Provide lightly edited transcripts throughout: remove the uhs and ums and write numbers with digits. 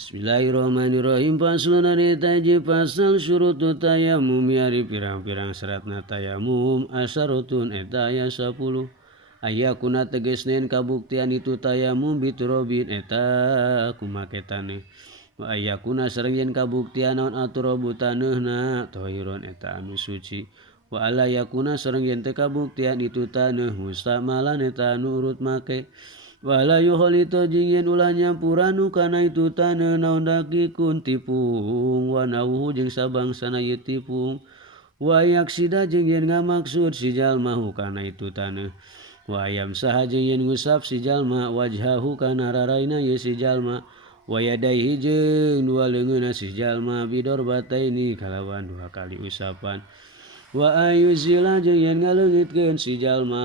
Bismillahirrahmanirrahim. Faslun ari taji pasal syurutu tayamum ari pirang-pirang syaratna tayamum asarutun eta aya 10. Ayakuna tegesneun kabuktian itu tayamum biturobin eta kumake taneuh. Wa ayakuna sareng yen kabuktian naon aturobu taneuhna tohiron eta anu suci. Wa ala yakuna sareng yen teu kabuktian itu taneuh mustamalan eta anu urut make. Wala yuholito jeung yen ulah nyampuranu kana itu taneuh naon dakikun tipung wa nauhu jeung sabangsana ieu tipung wa yaksida jeung yen ngamaksud si jalma kana itu taneuh wa ayam saha jeung yen ngusap si jalma wajhahu kana raraina ieu si jalma wa yadaihi jeung dua leungeunna si jalma bidorbataini kalawan dua kali usapan wa ayuzila jeung yen ngaleungitkeun si jalma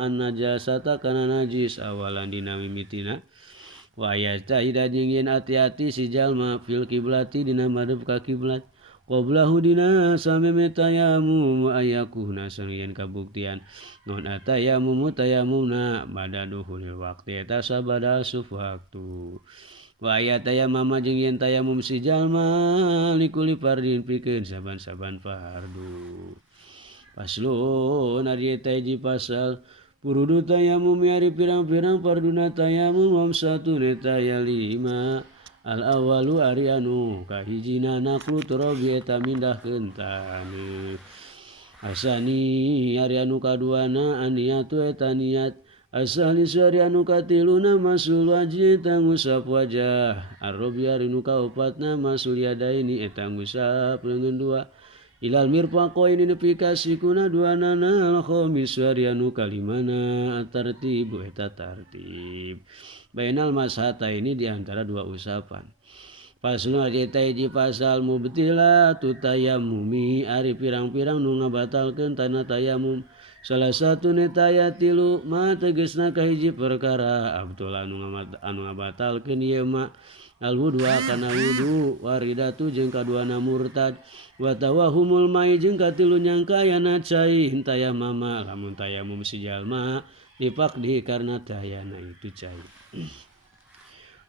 an najasata kana najis awalan dina mimitina wa ayatahida jeung yen hati-hati si jalma fil kiblati dina madep ka kiblat qablahu dina sameme tayamum wa ayakuhna sareng yen kabuktian naon atayamum tayamumna bada duhulil waqti eta sabada asup waktu wa ayatayamama jeung yen tayamum si jalma likuli fardin pikeun saban-saban fardu. Paslun ari eta hiji pasal furudu tayamum ari pirang-pirang farduna tayamum satu eta aya 5. Al awalu ari anu kahijina naklu torobi eta mindahkeun taneuh. Asani ari anu kaduana aniatu eta niat. Asali suari anu katiluna masul wajih eta ngusap wajah. Arrobi ari nu kaopatna masul yadaini eta ngusap leungeun dua. Ilal mirfaqaini nepi ka sikuna duanana al khamis suari anu kalimana tartib eta tartib. Bainal mashataini di antara dua usapan. Paslun ari eta hiji pasal mubtilatu tayammumi ari pirang-pirang nu ngabatalkeun tanah tayamum. Salah satu neta aya 3 ma tegesna kahiji perkara abdul anu ngabatalkeun ieu ma al wudu kana wudu waridatu jeung kaduana murtad wa tawahumul mai jeung katilu nyangka ayana cai tayamama lamun tayamum si jalma dipakdi karena tayana itu cai.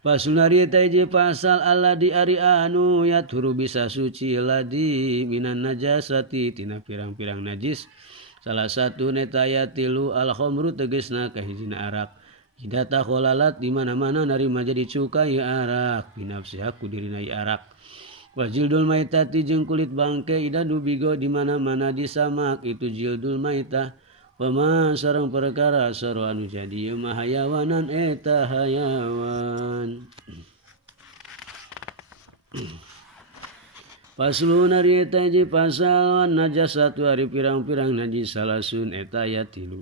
Paslun ari eta hiji pasal alladzi ari anu yaturu bisa suci ladi minan najasati tina pirang-pirang najis. Salah satu neta aya 3 al khamru tegesna kahijina arak. Ida takholalat di mana-mana narima jadi cukai arak binafsiha ku dirina arak. Wa jildul maitati jeung kulit bangke ida dubigo di mana-mana disamak itu jildul maitah. Pama sareng perkara saro anu jadi mah hayawanan eta hayawan. Paslun ari eta hiji pasal najasatu ari pirang-pirang najis salasun eta aya 3.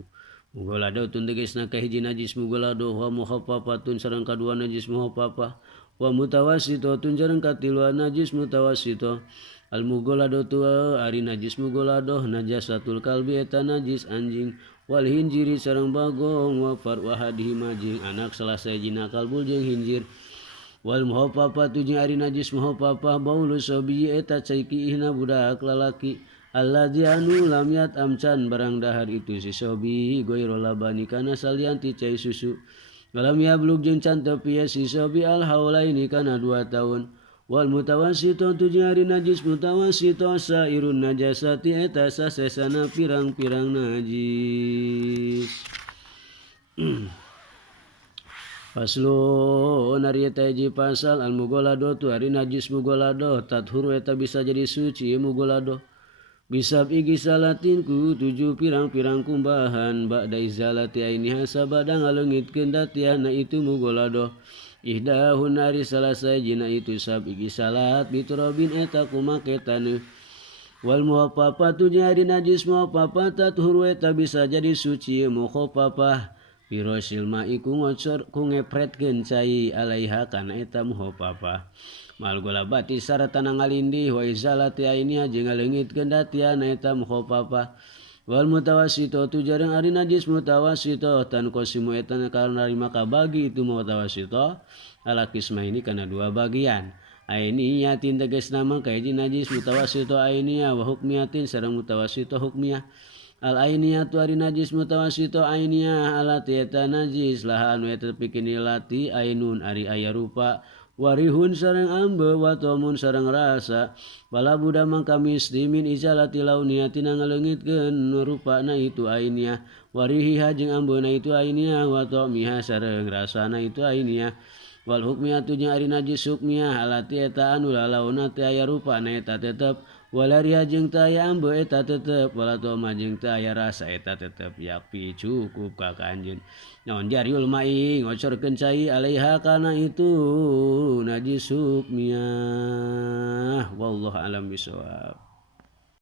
Mugolado tun tegesna kahiji najis mugolado wa mukhaffafatun sareng kadua najis mukhaffafah wa mutawassitotun sareng katiluan najis mutawassito. Al mugolado tu ari najis mugolado najasatul kalbi eta najis anjing wal hinjiri sareng bagong wa farwa hadhima jeung anak salah sajina kalbul jeung hinjir. Wal muhaffafatu jeung ari najis muhaffafah baulu sobi eta caikiihna budak lalaki alladzi anu lam yat amcan barang dahar itu si sobi goiro labani kana salian ti cai susu walam yablug jeung can teu pieu si sobi al haulaini kana 2 tahun. Wal mutawassito tu jeung ari najis mutawassito sairun najasati eta sasesana pirang-pirang najis. Paslun ari eta hiji pasal al mugolado tu ari najis mugolado tathuru eta bisa jadi suci mugolado bisa igi salatin ku 7 pirang-pirang kumbahan ba'da izalati ainiha sabada ngaleungitkeun datiana itu mugolado ihdahun ari salah sajina itu sab igi salat biturobin eta kumake taneuh. Wal muhaffafatu jeung ari najis muhaffafah tathuru eta bisa jadi suci mukhaffafah birosil ma'i ku ngocor ku ngepretkeun cai alaiha kana eta muhaffafah mal golabati sarata ngalindih wa izalati ainiha jeung ngaleungitkeun datiana eta muhaffafah. Wal mutawassito tu jarang ari najis mutawassito tan qasimu eta karna narima kabagi itu mutawassito ala qismaini kana 2 bagian. Ainiyatin tegesna mah kahiji najis mutawassito ainiyah wa hukmiyatin sareng mutawassito hukmiyah. Al ainiyatu ari najis mutawassito ainiyah alati eta najis laha anu eta pikeun lati ainun ari aya rupa warihun sareng ambe watomun sareng rasa pala budak mangka mislimin izalati launia tina ngaleungitkeun rupana itu ainia warihiha jeung ambeuna itu ainia watomiha sareng rasana itu ainia wal hukmiyatu jeung ari najis hukmiyah alati eta anu lalauna teu aya rupana eta tetep walariha jeung teu aya ambe eta tetep walatoma jeung teu aya rasa eta tetep yakfi cukup ka kanjeun naon jariul mai ngocorkeun cai alaiha kana itu najis hukmiyah wallahu alam bisawab.